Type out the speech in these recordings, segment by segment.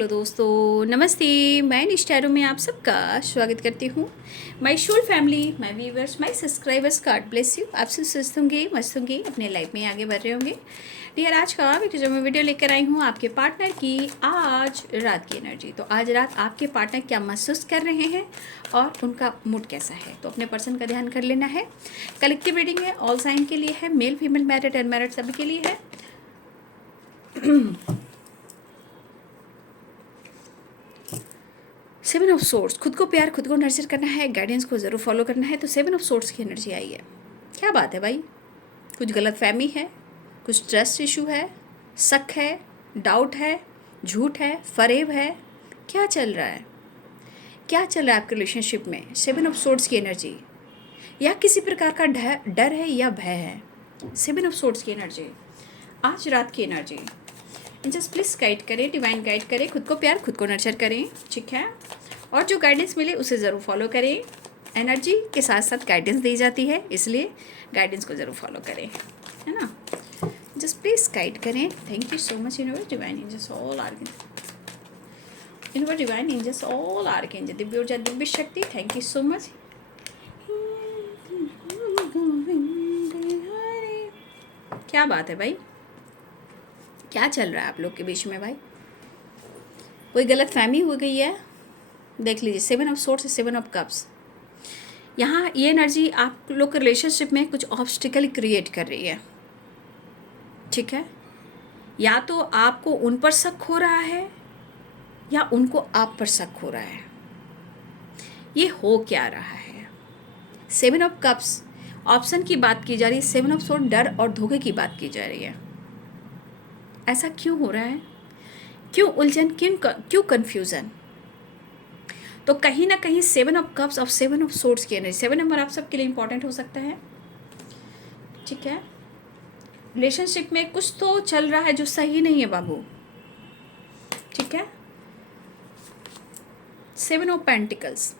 Hello दोस्तों, नमस्ते। मैं निष्ठारू में आप सबका स्वागत करती हूँ। My soul family, my viewers, my subscribers, God bless you. आप सब स्वस्थ होंगे, मस्त होंगे, अपने लाइफ में आगे बढ़ रहे होंगे। डियर, आज का जो मैं वीडियो लेकर आई हूँ आपके पार्टनर की आज रात की एनर्जी। तो आज रात आपके पार्टनर क्या महसूस कर रहे हैं और उनका मूड कैसा है, तो अपने पर्सन का ध्यान कर लेना है। कलेक्टिव रीडिंग है, ऑल साइन के लिए है, मेल फीमेल मैरिड अनमैरिड सभी के लिए है। सेवन ऑफ सोर्स, खुद को प्यार, खुद को नर्चर करना है, गाइडेंस को ज़रूर फॉलो करना है। तो सेवन ऑफ सोर्स की एनर्जी आई है। क्या बात है भाई, कुछ गलत फहमी है, कुछ ट्रस्ट इशू है, शक है, डाउट है, झूठ है, फरेब है, क्या चल रहा है? क्या चल रहा है आपके रिलेशनशिप में? सेवन ऑफ सोर्स की एनर्जी, या किसी प्रकार का डर है या भय है। सेवन ऑफ सोर्स की एनर्जी, आज रात की एनर्जी। जस्ट प्लीज़ गाइड करें, डिवाइन गाइड करें, खुद को प्यार, खुद को नर्चर करें, ठीक है। और जो गाइडेंस मिले उसे ज़रूर फॉलो करें। एनर्जी के साथ साथ गाइडेंस दी जाती है, इसलिए गाइडेंस को ज़रूर फॉलो करें, है ना। जस्ट प्लीज़ गाइड करें। Thank you so much universe, divine angels, all archangel, universe, divine angels, all archangel, दिव्य ऊर्जा, दिव्य शक्ति, थैंक यू सो मच। क्या बात है भाई, क्या चल रहा है आप लोग के बीच में भाई? कोई गलत फहमी हो गई है? देख लीजिए, seven of source, seven of cups. यहाँ ये एनर्जी आप लोग के रिलेशनशिप में कुछ ऑब्स्टिकल क्रिएट कर रही है, ठीक है। या तो आपको उन पर शक हो रहा है या उनको आप पर शक हो रहा है। ये हो क्या रहा है? सेवन ऑफ कप्स ऑप्शन की बात की जा रही है, सेवन ऑफ सोर्स डर और धोखे की बात की जा रही है। ऐसा क्यों हो रहा है? क्यों उलझन, क्यों कन्फ्यूज़न? तो कहीं ना कहीं सेवन ऑफ कप्स और सेवन ऑफ सोर्ड्स की एनर्जी, सेवन नंबर आप सबके लिए इंपॉर्टेंट हो सकता है, ठीक है। रिलेशनशिप में कुछ तो चल रहा है जो सही नहीं है बाबू, ठीक है। सेवन ऑफ पेंटिकल्स,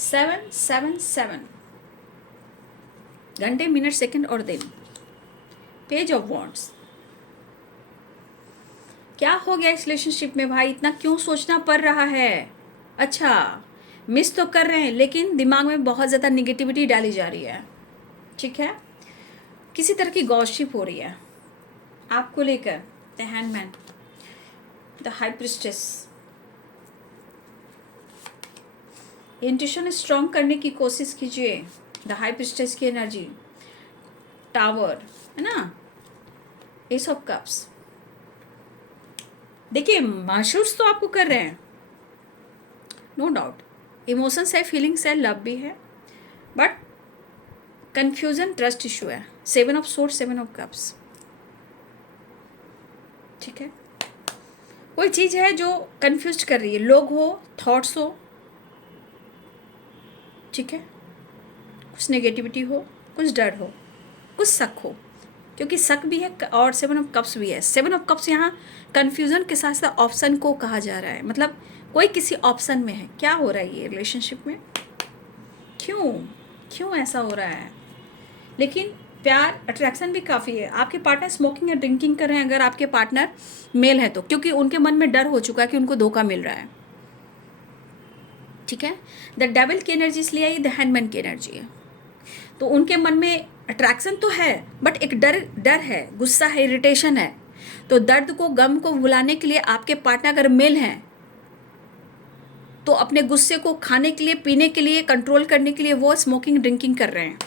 777, घंटे, मिनट, सेकंड और दिन। पेज ऑफ वॉन्ड्स, क्या हो गया इस रिलेशनशिप में भाई? इतना क्यों सोचना पड़ रहा है? अच्छा, मिस तो कर रहे हैं लेकिन दिमाग में बहुत ज़्यादा निगेटिविटी डाली जा रही है, ठीक है। किसी तरह की गॉसिप हो रही है आपको लेकर। The handman, the high priestess, intuition strong करने की कोशिश कीजिए। द हाई प्रिस्टेस की एनर्जी, टावर, है ना, एस ऑफ कप्स। देखिए, महसूस तो आपको कर रहे हैं, नो डाउट, इमोशंस है, फीलिंग्स है, लव भी है, बट कंफ्यूजन, ट्रस्ट इशू है। Seven of source, seven of cups, ठीक है। कोई चीज़ है जो कंफ्यूज कर रही है, लोग हो, थॉट्स हो, ठीक है। कुछ नेगेटिविटी हो, कुछ डर हो, कुछ शक हो, क्योंकि शक भी है और सेवन ऑफ कप्स भी है। सेवन ऑफ कप्स यहाँ कंफ्यूजन के साथ साथ ऑप्शन को कहा जा रहा है, मतलब कोई किसी ऑप्शन में है। क्या हो रहा है ये रिलेशनशिप में? क्यों क्यों ऐसा हो रहा है? लेकिन प्यार, अट्रैक्शन भी काफ़ी है। आपके पार्टनर स्मोकिंग या ड्रिंकिंग कर रहे हैं अगर आपके पार्टनर मेल है तो, क्योंकि उनके मन में डर हो चुका है कि उनको धोखा मिल रहा है, ठीक है। द डेविल की एनर्जी इसलिए आई, द हैंडमैन की एनर्जी है। तो उनके मन में अट्रैक्शन तो है बट एक डर है, गुस्सा है, इरिटेशन है। तो दर्द को, गम को भुलाने के लिए आपके पार्टनर अगर मेल हैं तो अपने गुस्से को खाने के लिए, पीने के लिए, कंट्रोल करने के लिए वो स्मोकिंग ड्रिंकिंग कर रहे हैं।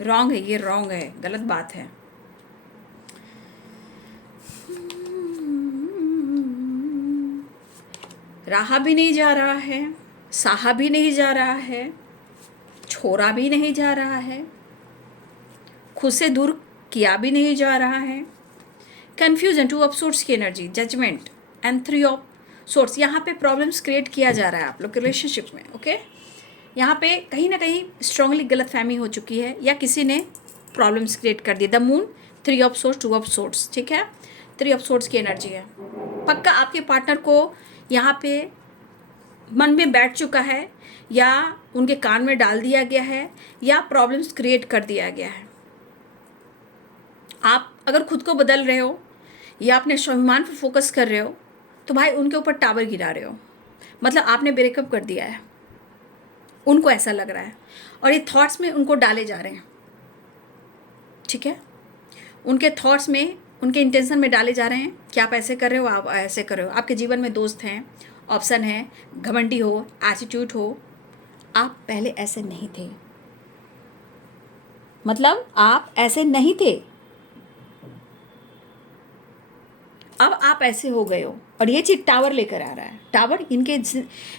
रॉन्ग है, ये रॉन्ग है, गलत बात है। रहा भी नहीं जा रहा है, सहा भी नहीं जा रहा है, छोड़ा भी नहीं जा रहा है, खुद से दूर किया भी नहीं जा रहा है। कन्फ्यूजन, टू ऑफ सोर्स की energy, judgement and three of swords. यहाँ पे प्रॉब्लम्स क्रिएट किया जा रहा है आप लोग के रिलेशनशिप में, ओके। यहाँ पे कहीं ना कहीं स्ट्रांगली गलतफहमी हो चुकी है या किसी ने प्रॉब्लम्स क्रिएट कर दी। The moon, three of source, two of source, ठीक है। थ्री ऑफ सोर्स की एनर्जी है। पक्का आपके पार्टनर को यहाँ पे मन में बैठ चुका है या उनके कान में डाल दिया गया है या प्रॉब्लम्स क्रिएट कर दिया गया है। आप अगर खुद को बदल रहे हो या अपने स्वाभिमान पर फोकस कर रहे हो, तो भाई उनके ऊपर टावर गिरा रहे हो, मतलब आपने ब्रेकअप कर दिया है। उनको ऐसा लग रहा है और ये थॉट्स में उनको डाले जा रहे हैं, ठीक है। उनके थॉट्स में, उनके इंटेंशन में डाले जा रहे हैं कि आप ऐसे कर रहे हो, आप ऐसे कर रहे हो। आपके जीवन में दोस्त हैं, ऑप्शन है, घमंडी हो, एटीट्यूड हो। आप पहले ऐसे नहीं थे, मतलब आप ऐसे नहीं थे, अब आप ऐसे हो गए हो। और ये चीज़ टावर लेकर आ रहा है। टावर इनके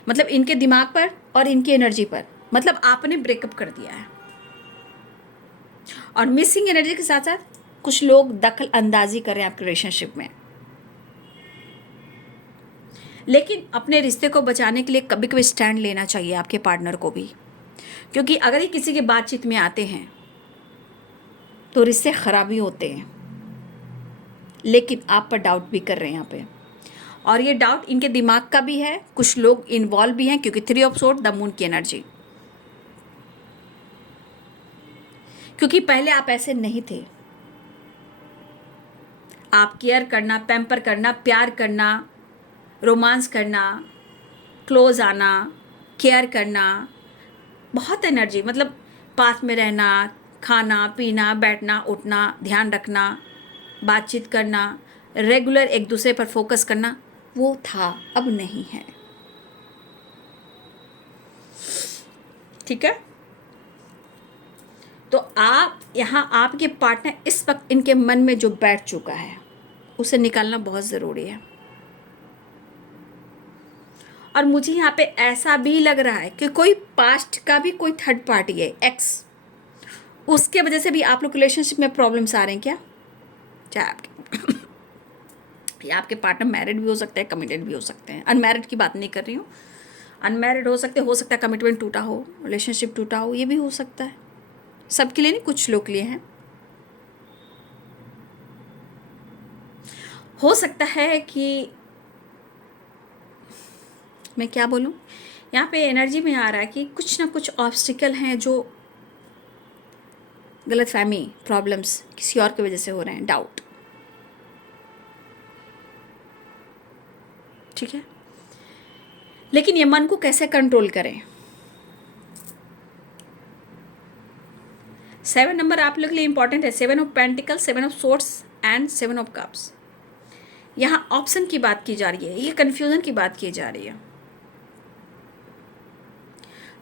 मतलब इनके दिमाग पर और इनकी एनर्जी पर, मतलब आपने ब्रेकअप कर दिया है। और मिसिंग एनर्जी के साथ साथ कुछ लोग दखल अंदाजी कर रहे हैं आपके रिलेशनशिप में। लेकिन अपने रिश्ते को बचाने के लिए कभी कभी स्टैंड लेना चाहिए आपके पार्टनर को भी, क्योंकि अगर ये किसी की बातचीत में आते हैं तो रिश्ते खराब ही होते हैं। लेकिन आप पर डाउट भी कर रहे हैं यहाँ पे, और ये डाउट इनके दिमाग का भी है, कुछ लोग इन्वॉल्व भी हैं, क्योंकि 3 ऑफ सोर्ड, द मून की एनर्जी। क्योंकि पहले आप ऐसे नहीं थे। आप केयर करना, पैम्पर करना, प्यार करना, रोमांस करना, क्लोज आना, केयर करना, बहुत एनर्जी, मतलब पास में रहना, खाना पीना, बैठना उठना, ध्यान रखना, बातचीत करना, रेगुलर एक दूसरे पर फोकस करना, वो था, अब नहीं है, ठीक है। तो आप यहाँ, आपके पार्टनर इस वक्त इनके मन में जो बैठ चुका है उसे निकालना बहुत ज़रूरी है। और मुझे यहाँ पे ऐसा भी लग रहा है कि कोई पास्ट का भी कोई थर्ड पार्टी है, एक्स, उसके वजह से भी आप लोग रिलेशनशिप में प्रॉब्लम्स आ रहे हैं क्या? चाहे आपके या आपके पार्टनर मैरिड भी हो सकते हैं, कमिटेड भी हो सकते हैं। अनमैरिड की बात नहीं कर रही हूँ, अनमैरिड हो सकता है कमिटमेंट टूटा हो, रिलेशनशिप टूटा हो, ये भी हो सकता है। सबके लिए नहीं, कुछ लोग के लिए है। हो सकता है कि मैं क्या बोलूँ, यहाँ पे एनर्जी में आ रहा है कि कुछ ना कुछ ऑब्स्टिकल हैं जो गलतफहमी, प्रॉब्लम्स किसी और की वजह से हो रहे हैं, डाउट, ठीक है। लेकिन ये मन को कैसे कंट्रोल करें? 7 नंबर आप लोग के लिए इंपॉर्टेंट है। 7 of pentacle, 7 of swords and 7 of cups. यहाँ ऑप्शन की बात की जा रही है, ये कंफ्यूजन की बात की जा रही है।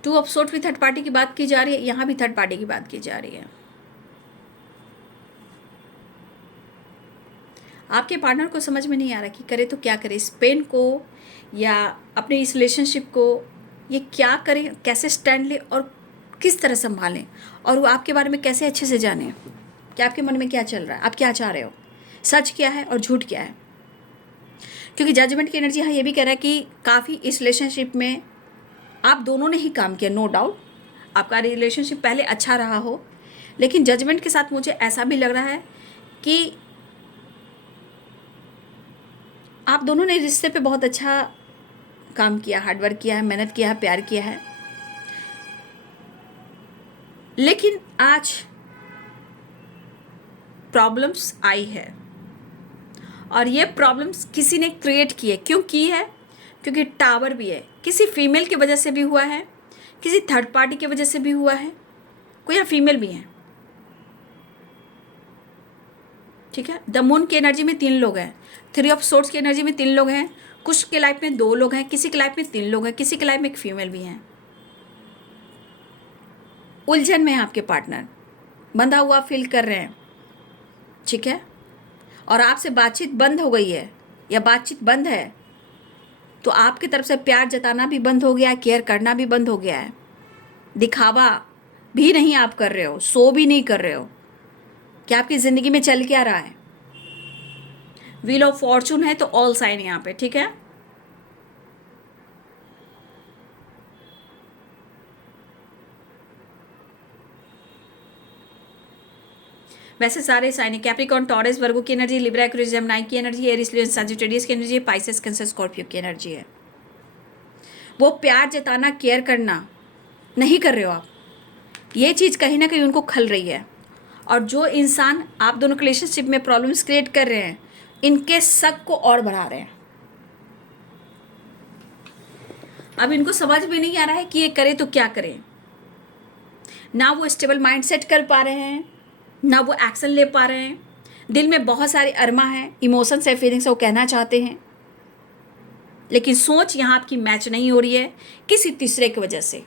2 ऑफ सोर्ड भी थर्ड पार्टी की बात की जा रही है, यहाँ भी थर्ड पार्टी की बात की जा रही है। आपके पार्टनर को समझ में नहीं आ रहा कि करे तो क्या करे, इस पेन को या अपने इस रिलेशनशिप को ये क्या करें, कैसे स्टैंड ले और किस तरह संभालें, और वो आपके बारे में कैसे अच्छे से जाने कि आपके मन में क्या चल रहा है, आप क्या चाह रहे हो, सच क्या है और झूठ क्या है। क्योंकि जजमेंट की एनर्जी यहाँ ये भी कह रहा है कि काफ़ी इस रिलेशनशिप में आप दोनों ने ही काम किया, नो डाउट आपका रिलेशनशिप पहले अच्छा रहा हो, लेकिन जजमेंट के साथ मुझे ऐसा भी लग रहा है कि आप दोनों ने रिश्ते पे बहुत अच्छा काम किया, हार्डवर्क किया है, मेहनत किया है, प्यार किया है। लेकिन आज प्रॉब्लम्स आई है, और ये प्रॉब्लम्स किसी ने क्रिएट की है। क्यों की है? क्योंकि टावर भी है, किसी फीमेल की वजह से भी हुआ है, किसी थर्ड पार्टी की वजह से भी हुआ है, कोई यहाँ फीमेल भी है, ठीक है। द मून की एनर्जी में 3 लोग हैं, 3 ऑफ सोर्ड्स की एनर्जी में 3 लोग हैं, कुछ के लाइफ में 2 लोग हैं, किसी के लाइफ में 3 लोग हैं, किसी के लाइफ में एक फीमेल भी हैं। उलझन में है आपके पार्टनर, बंधा हुआ फील कर रहे हैं, ठीक है। और आपसे बातचीत बंद हो गई है या बातचीत बंद है, तो आपकी तरफ से प्यार जताना भी बंद हो गया है, केयर करना भी बंद हो गया है, दिखावा भी नहीं आप कर रहे हो, शो भी नहीं कर रहे हो कि आपकी ज़िंदगी में चल क्या रहा है। व्हील ऑफ फॉर्चून है तो ऑल साइन यहाँ पे, ठीक है। वैसे सारे साइन है, कैप्रिकॉर्न, टॉरस, वर्गो की एनर्जी, लिब्रा, एक्वेरियस, जेमिनी की एनर्जी, एरीज, लियो, सजिटेरियस की एनर्जी, पाइसेस, कैंसर, स्कॉर्पियो की एनर्जी है। वो प्यार जताना, केयर करना नहीं कर रहे हो आप, ये चीज़ कहीं ना कहीं उनको खल रही है। और जो इंसान आप दोनों के रिलेशनशिप में प्रॉब्लम्स क्रिएट कर रहे हैं, इनके शक को और बढ़ा रहे हैं। अब इनको समझ में नहीं आ रहा है कि ये करे तो क्या करें। ना वो स्टेबल माइंड सेट कर पा रहे हैं, ना वो एक्शन ले पा रहे हैं। दिल में बहुत सारे अरमा हैं, इमोशंस है, फीलिंग्स है, वो कहना चाहते हैं, लेकिन सोच यहाँ आपकी मैच नहीं हो रही है किसी तीसरे की वजह से।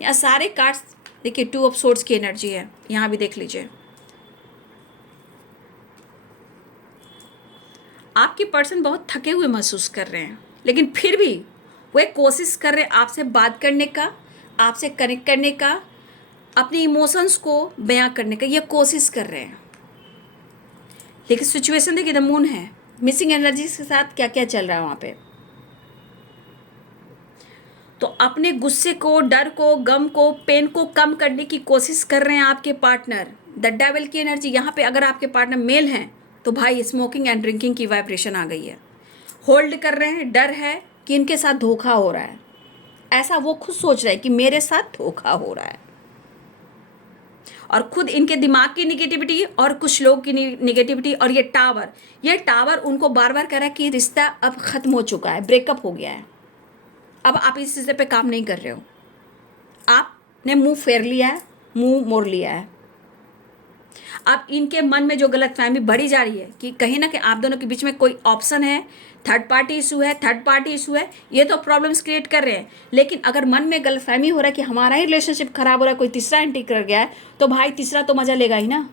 यहाँ सारे कार्ड्स देखिए, 2 ऑफ सोर्ड्स की एनर्जी है, यहाँ भी देख लीजिए। आपके पर्सन बहुत थके हुए महसूस कर रहे हैं, लेकिन फिर भी वो एक कोशिश कर रहे हैं आपसे बात करने का, आपसे कनेक्ट करने का, अपने इमोशंस को बयां करने का ये कोशिश कर रहे हैं। लेकिन सिचुएशन देखिए, द मून है, मिसिंग एनर्जी के साथ क्या क्या चल रहा है वहाँ पे। तो अपने गुस्से को, डर को, गम को, पेन को कम करने की कोशिश कर रहे हैं आपके पार्टनर। द डेविल की एनर्जी यहाँ पे, अगर आपके पार्टनर मेल हैं तो भाई स्मोकिंग एंड ड्रिंकिंग की वाइब्रेशन आ गई है। होल्ड कर रहे हैं, डर है कि इनके साथ धोखा हो रहा है, ऐसा वो खुद सोच रहे हैं कि मेरे साथ धोखा हो रहा है। और खुद इनके दिमाग की निगेटिविटी और कुछ लोग की निगेटिविटी और ये टावर उनको बार बार कह रहा है कि रिश्ता अब खत्म हो चुका है, ब्रेकअप हो गया है, अब आप इस रिश्ते पे काम नहीं कर रहे हो, आपने मुंह फेर लिया है, मुंह मोड़ लिया है। अब इनके मन में जो गलतफहमी बढ़ी जा रही है कि कहीं ना कहीं आप दोनों के बीच में कोई ऑप्शन है, थर्ड पार्टी इशू है, ये तो प्रॉब्लम्स क्रिएट कर रहे हैं। लेकिन अगर मन में गलतफहमी हो रहा है कि हमारा ही रिलेशनशिप खराब हो रहा है, कोई तीसरा एंट्री कर गया है, तो भाई तीसरा तो मजा लेगा ही ना।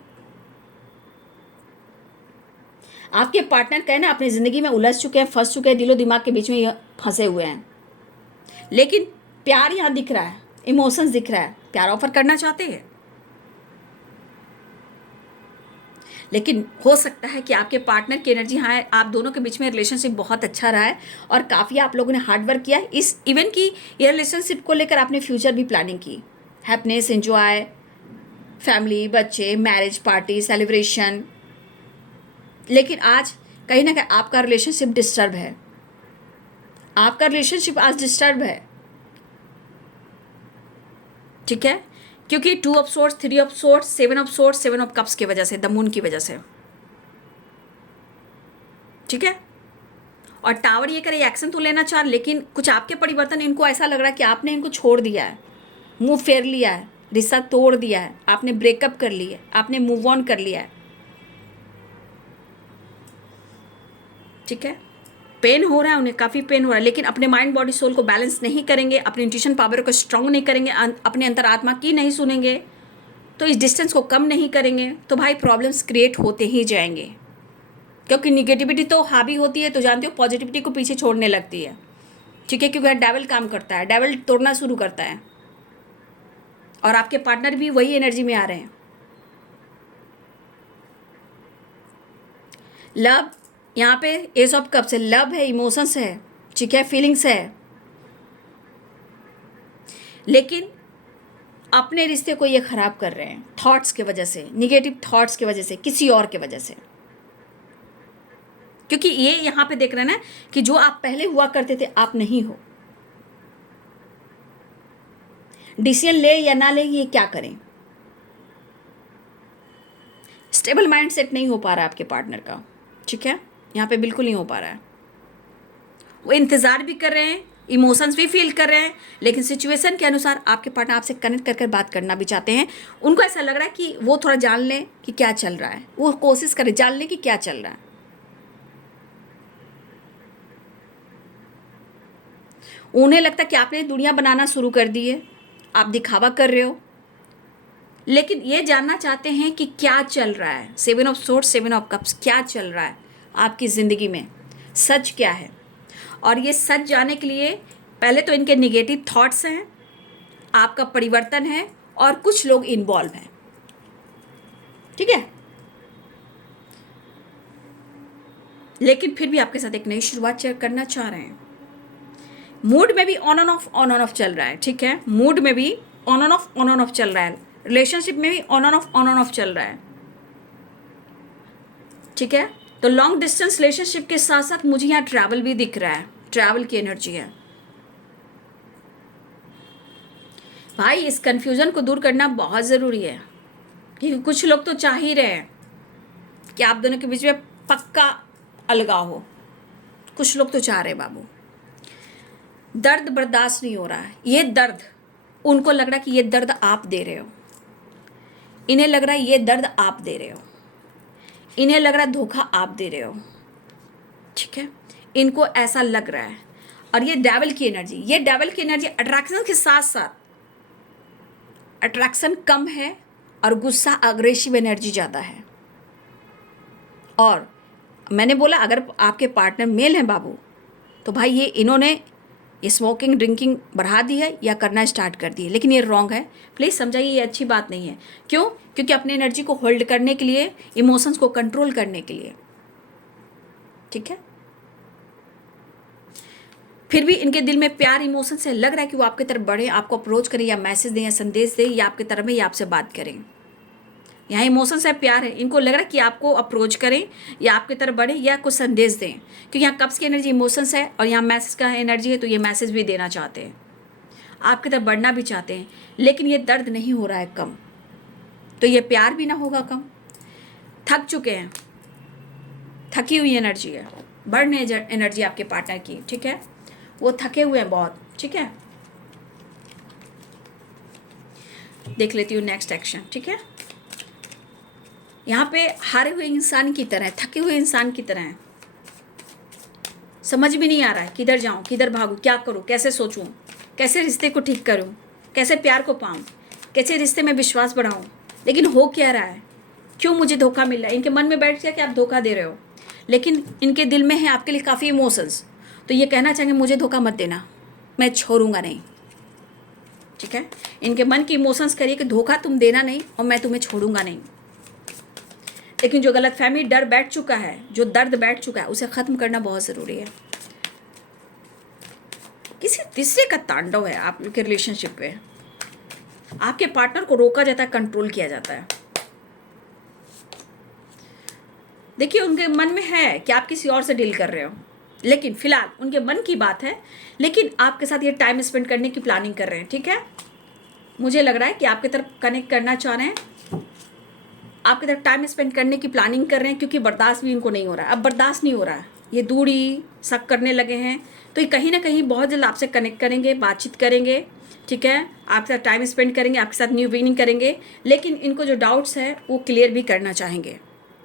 आपके पार्टनर कहे ना अपनी जिंदगी में उलझ चुके हैं, फंस चुके हैं, दिलो दिमाग के बीच में फंसे हुए हैं, लेकिन प्यार यहाँ दिख रहा है, इमोशंस दिख रहा है, प्यार ऑफर करना चाहते हैं। लेकिन हो सकता है कि आपके पार्टनर की एनर्जी, हाँ आप दोनों के बीच में रिलेशनशिप बहुत अच्छा रहा है और काफ़ी आप लोगों ने हार्ड वर्क किया है इस इवन की ये रिलेशनशिप को लेकर, आपने फ्यूचर भी प्लानिंग की, हैप्पीनेस, एंजॉय, फैमिली, बच्चे, मैरिज पार्टी, सेलिब्रेशन। लेकिन आज कहीं ना कहीं आपका रिलेशनशिप डिस्टर्ब है, आपका रिलेशनशिप आज डिस्टर्ब है, ठीक है, क्योंकि 2 of swords, 3 of swords, 7 of swords, 7 of cups की वजह से, द मून की वजह से, ठीक है। और टावर ये करे एक्शन तो लेना चाह, लेकिन कुछ आपके परिवर्तन, इनको ऐसा लग रहा है कि आपने इनको छोड़ दिया है, मुंह फेर लिया है, रिश्ता तोड़ दिया है, आपने ब्रेकअप कर लिया है, आपने मूव ऑन कर लिया है, ठीक है। पेन हो रहा है उन्हें, काफ़ी पेन हो रहा है, लेकिन अपने माइंड बॉडी सोल को बैलेंस नहीं करेंगे, अपनी इंट्यूशन पावर को स्ट्रांग नहीं करेंगे, अपने अंतरात्मा की नहीं सुनेंगे, तो इस डिस्टेंस को कम नहीं करेंगे, तो भाई प्रॉब्लम्स क्रिएट होते ही जाएंगे। क्योंकि निगेटिविटी तो हावी होती है, तो जानते हो पॉजिटिविटी को पीछे छोड़ने लगती है, ठीक है, क्योंकि डेविल काम करता है, डेविल तोड़ना शुरू करता है, और आपके पार्टनर भी वही एनर्जी में आ रहे हैं। लव यहाँ पे एस ऑफ कप्स है, लव है, इमोशंस है, ठीक है, फीलिंग्स है, लेकिन अपने रिश्ते को ये खराब कर रहे हैं थॉट्स की वजह से, निगेटिव थॉट्स की वजह से, किसी और के वजह से। क्योंकि ये यहाँ पे देख रहे हैं ना कि जो आप पहले हुआ करते थे आप नहीं हो। डिसीजन ले या ना ले, ये क्या करें, स्टेबल माइंड सेट नहीं हो पा रहा है आपके पार्टनर का, ठीक है, यहाँ पे बिल्कुल नहीं हो पा रहा है। वो इंतज़ार भी कर रहे हैं, इमोशंस भी फील कर रहे हैं, लेकिन सिचुएशन के अनुसार आपके पार्टनर आपसे कनेक्ट कर बात करना भी चाहते हैं। उनको ऐसा लग रहा है कि वो थोड़ा जान लें कि क्या चल रहा है, वो कोशिश करें जान लें कि क्या चल रहा है। उन्हें लगता है कि आपने दुनिया बनाना शुरू कर दी है, आप दिखावा कर रहे हो, लेकिन ये जानना चाहते हैं कि क्या चल रहा है। 7 ऑफ सोर्ड्स, 7 ऑफ कप्स, क्या चल रहा है आपकी ज़िंदगी में, सच क्या है। और ये सच जानने के लिए पहले तो इनके निगेटिव थॉट्स हैं, आपका परिवर्तन है, और कुछ लोग इन्वॉल्व हैं, ठीक है, लेकिन फिर भी आपके साथ एक नई शुरुआत करना चाह रहे हैं। मूड में भी ऑन ऑन ऑफ चल रहा है, ठीक है, मूड में भी ऑन ऑफ चल रहा है, रिलेशनशिप में भी ऑन ऑफ चल रहा है, ठीक है। तो लॉन्ग डिस्टेंस रिलेशनशिप के साथ साथ मुझे यहाँ ट्रैवल भी दिख रहा है, ट्रैवल की एनर्जी है। भाई इस कंफ्यूजन को दूर करना बहुत ज़रूरी है, क्योंकि कुछ लोग तो चाह ही रहे हैं कि आप दोनों के बीच में पक्का अलगाव हो, कुछ लोग तो चाह रहे बाबू। दर्द बर्दाश्त नहीं हो रहा है, ये दर्द उनको लग रहा है कि ये दर्द आप दे रहे हो, इन्हें लग रहा है ये दर्द आप दे रहे हो, इन्हें लग रहा है धोखा आप दे रहे हो, ठीक है, इनको ऐसा लग रहा है। और ये डेविल की एनर्जी, ये डेविल की एनर्जी अट्रैक्शन के साथ साथ अट्रैक्शन कम है और गुस्सा अग्रेसिव एनर्जी ज़्यादा है। और मैंने बोला अगर आपके पार्टनर मेल हैं बाबू, तो भाई ये इन्होंने ये स्मोकिंग ड्रिंकिंग बढ़ा दी है या करना स्टार्ट कर दी है, लेकिन ये रॉन्ग है। प्लीज़ समझाइए, ये अच्छी बात नहीं है। क्यों? क्योंकि अपनी एनर्जी को होल्ड करने के लिए, इमोशंस को कंट्रोल करने के लिए, ठीक है। फिर भी इनके दिल में प्यार इमोशन से लग रहा है कि वो आपकी तरफ बढ़े, आपको अप्रोच करें या मैसेज दें या संदेश दें या आपकी तरफ में या आपसे बात करें। यहाँ इमोशंस है, प्यार है, इनको लग रहा है कि आपको अप्रोच करें या आपकी तरफ बढ़े या कुछ संदेश दें, क्योंकि यहाँ कप्स की एनर्जी इमोशंस है और यहाँ मैसेज का एनर्जी है, तो ये मैसेज भी देना चाहते हैं, आपकी तरफ बढ़ना भी चाहते हैं, लेकिन ये दर्द नहीं हो रहा है कम, तो ये प्यार भी ना होगा कम। थक चुके हैं, थकी हुई एनर्जी है, बढ़ने एनर्जी आपके पार्टनर की, ठीक है, वो थके हुए हैं बहुत, ठीक है। देख लेती हूँ नेक्स्ट एक्शन, ठीक है। यहाँ पे हारे हुए इंसान की तरह, थके हुए इंसान की तरह है, समझ भी नहीं आ रहा है किधर जाऊँ, किधर भागूँ, क्या करूँ, कैसे सोचूँ, कैसे रिश्ते को ठीक करूँ, कैसे प्यार को पाऊँ, कैसे रिश्ते में विश्वास बढ़ाऊँ, लेकिन हो क्या रहा है, क्यों मुझे धोखा मिल रहा है। इनके मन में बैठ गया कि आप धोखा दे रहे हो, लेकिन इनके दिल में है आपके लिए काफ़ी इमोशंस, तो ये कहना चाहेंगे मुझे धोखा मत देना, मैं छोड़ूंगा नहीं, ठीक है। इनके मन की इमोशंस करिए कि धोखा तुम देना नहीं और मैं तुम्हें छोड़ूंगा नहीं। लेकिन जो गलतफहमी, डर बैठ चुका है, जो दर्द बैठ चुका है, उसे ख़त्म करना बहुत ज़रूरी है। किसी तीसरे का तांडव है आपके रिलेशनशिप पे, आपके पार्टनर को रोका जाता है, कंट्रोल किया जाता है। देखिए उनके मन में है कि आप किसी और से डील कर रहे हो, लेकिन फिलहाल उनके मन की बात है, लेकिन आपके साथ ये टाइम स्पेंड करने की प्लानिंग कर रहे हैं, ठीक है। मुझे लग रहा है कि आपकी तरफ कनेक्ट करना चाह रहे हैं, आपकी तरफ टाइम स्पेंड करने की प्लानिंग कर रहे हैं, क्योंकि बर्दाश्त भी इनको नहीं हो रहा है, अब बर्दाश्त नहीं हो रहा है, ये दूरी शक करने लगे हैं, तो ये कहीं ना कहीं बहुत जल्द आपसे कनेक्ट करेंगे, बातचीत करेंगे, ठीक है, आपके साथ टाइम स्पेंड करेंगे, आपके साथ न्यू बिगिनिंग करेंगे, लेकिन इनको जो डाउट्स है वो क्लियर भी करना चाहेंगे,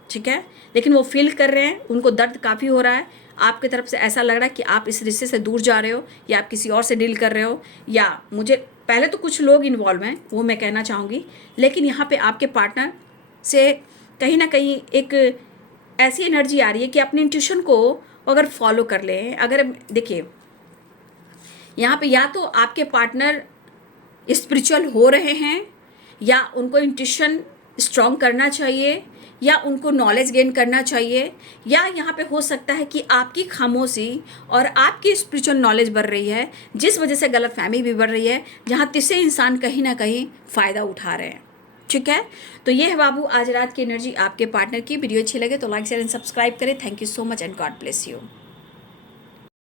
ठीक है। लेकिन वो फील कर रहे हैं, उनको दर्द काफ़ी हो रहा है, आपकी तरफ से ऐसा लग रहा है कि आप इस रिश्ते से दूर जा रहे हो या आप किसी और से डील कर रहे हो, या मुझे पहले तो कुछ लोग इन्वॉल्व हैं, वो मैं कहना चाहूँगी, लेकिन यहाँ पे आपके पार्टनर से कहीं ना कहीं एक ऐसी एनर्जी आ रही है कि अपनी इंट्यूशन को अगर फॉलो कर लें, अगर देखिए यहाँ पे या तो आपके पार्टनर स्पिरिचुअल हो रहे हैं, या उनको इंट्यूशन स्ट्रॉन्ग करना चाहिए, या उनको नॉलेज गेन करना चाहिए, या यहाँ पे हो सकता है कि आपकी खामोशी और आपकी स्पिरिचुअल नॉलेज बढ़ रही है, जिस वजह से गलतफहमी भी बढ़ रही है, जहाँ तीसरे इंसान कहीं ना कहीं फ़ायदा उठा रहे हैं, ठीक है। तो ये है बाबू आज रात की एनर्जी आपके पार्टनर की। वीडियो अच्छी लगे तो लाइक शेयर एंड सब्सक्राइब करें। Thank you so much and God bless you.